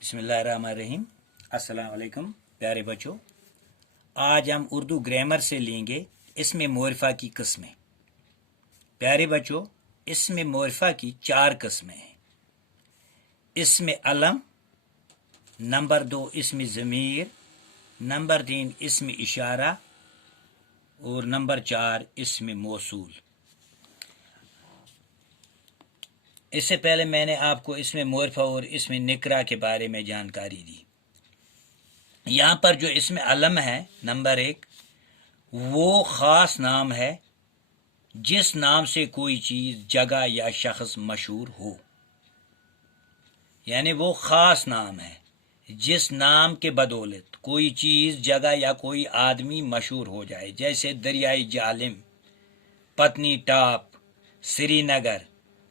बिस्मिल्लाहिर्रहमानिर्रहीम। अस्सलाम वालेकुम प्यारे बच्चों। आज हम उर्दू ग्रामर से लेंगे इसमें मोरफा की किस्में। प्यारे बच्चों, इसमें मोरफा की 4 किस्में हैं। इसमें अलम, नंबर 2 इसमें ज़मीर, नंबर 3 इसमें इशारा और नंबर 4 इसमें मौसूल। इससे पहले मैंने आपको इसमें मोरफा और इसमें निकरा के बारे में जानकारी दी। यहाँ पर जो इसमें अलम है नंबर 1, वो ख़ास नाम है जिस नाम से कोई चीज़, जगह या शख्स मशहूर हो। यानी वो ख़ास नाम है जिस नाम के बदौलत कोई चीज़, जगह या कोई आदमी मशहूर हो जाए। जैसे दरियाई जालिम, पत्नी टाप, श्रीनगर,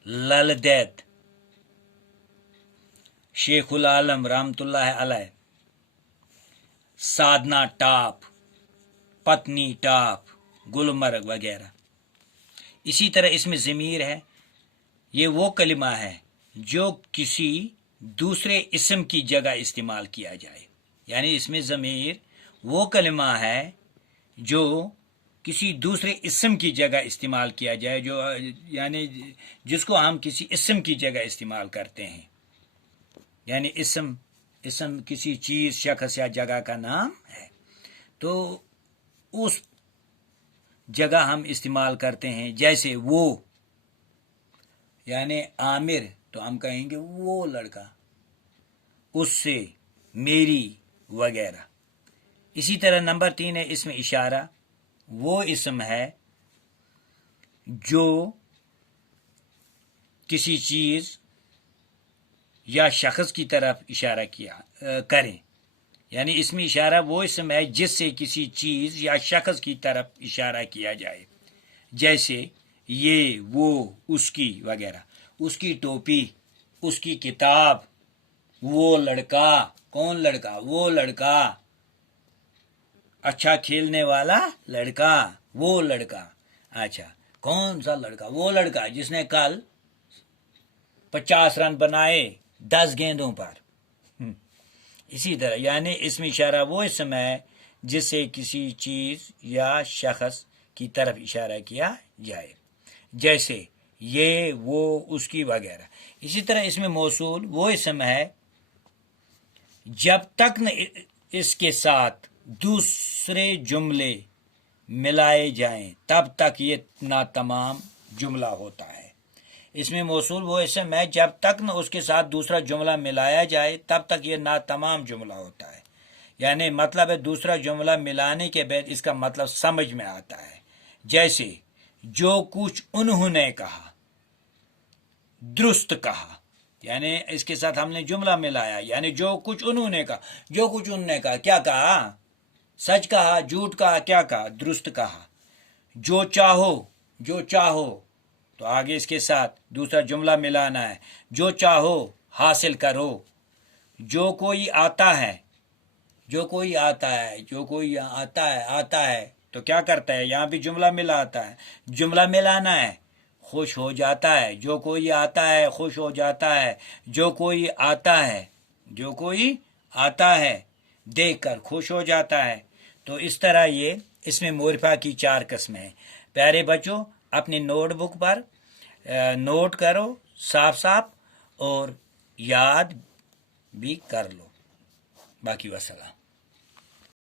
ललदैत, शेखुल आलम रहमतुल्लाह अलैह, साधना टाप, पत्नी टाप, गुलमर्ग वगैरह। इसी तरह इसमें ज़मीर है। ये वो कलिमा है जो किसी दूसरे इसम की जगह इस्तेमाल किया जाए। यानी इसमें ज़मीर वो कलिमा है जो किसी दूसरे इसम की जगह इस्तेमाल किया जाए, जो यानी जिसको हम किसी इसम की जगह इस्तेमाल करते हैं। यानी इसम किसी चीज़, शख्स या जगह का नाम है, तो उस जगह हम इस्तेमाल करते हैं। जैसे वो, यानी आमिर, तो हम कहेंगे वो लड़का, उससे, मेरी वगैरह। इसी तरह नंबर 3 है इसमें इशारा। वो इसम है जो किसी चीज़ या शख्स की तरफ इशारा किया करें। यानी इसमें इशारा वो इसम है जिससे किसी चीज़ या शख्स की तरफ इशारा किया जाए। जैसे ये, वो, उसकी वगैरह। उसकी टोपी, उसकी किताब, वो लड़का। कौन लड़का? वो लड़का, अच्छा खेलने वाला लड़का, वो लड़का। अच्छा, कौन सा लड़का? वो लड़का जिसने कल 50 रन बनाए 10 गेंदों पर। इसी तरह यानी इसमें इशारा वो इसम है जिससे किसी चीज़ या शख्स की तरफ इशारा किया जाए। जैसे ये, वो, उसकी वगैरह। इसी तरह इसमें मौसूल वो इसम है जब तक न इसके साथ दूसरे जुमले मिलाए जाएं तब तक ये नातमाम जुमला होता है। इसमें मौसूल वो इसम है जब तक न उसके साथ दूसरा जुमला मिलाया जाए तब तक ये नातमाम जुमला होता है। यानी मतलब है दूसरा जुमला मिलाने के बाद इसका मतलब समझ में आता है। जैसे जो कुछ उन्होंने कहा, दुरुस्त कहा। यानी इसके साथ हमने जुमला मिलाया, यानी जो कुछ उन्होंने कहा। जो कुछ उन्होंने कहा, क्या कहा? सच कहा, झूठ कहा, क्या कहा? दुरुस्त कहा। जो चाहो, तो आगे इसके साथ दूसरा जुमला मिलाना है। जो चाहो हासिल करो। जो कोई आता है, आता है तो क्या करता है? यहाँ भी जुमला मिला आता है, जुमला मिलाना है। खुश हो जाता है, जो कोई आता है खुश हो जाता है। जो कोई आता है देखकर खुश हो जाता है। तो इस तरह ये इसमें मोरफा की 4 किस्में हैं। प्यारे बच्चों, अपनी नोट बुक पर नोट करो साफ साफ और याद भी कर लो। बाकी वसलाम।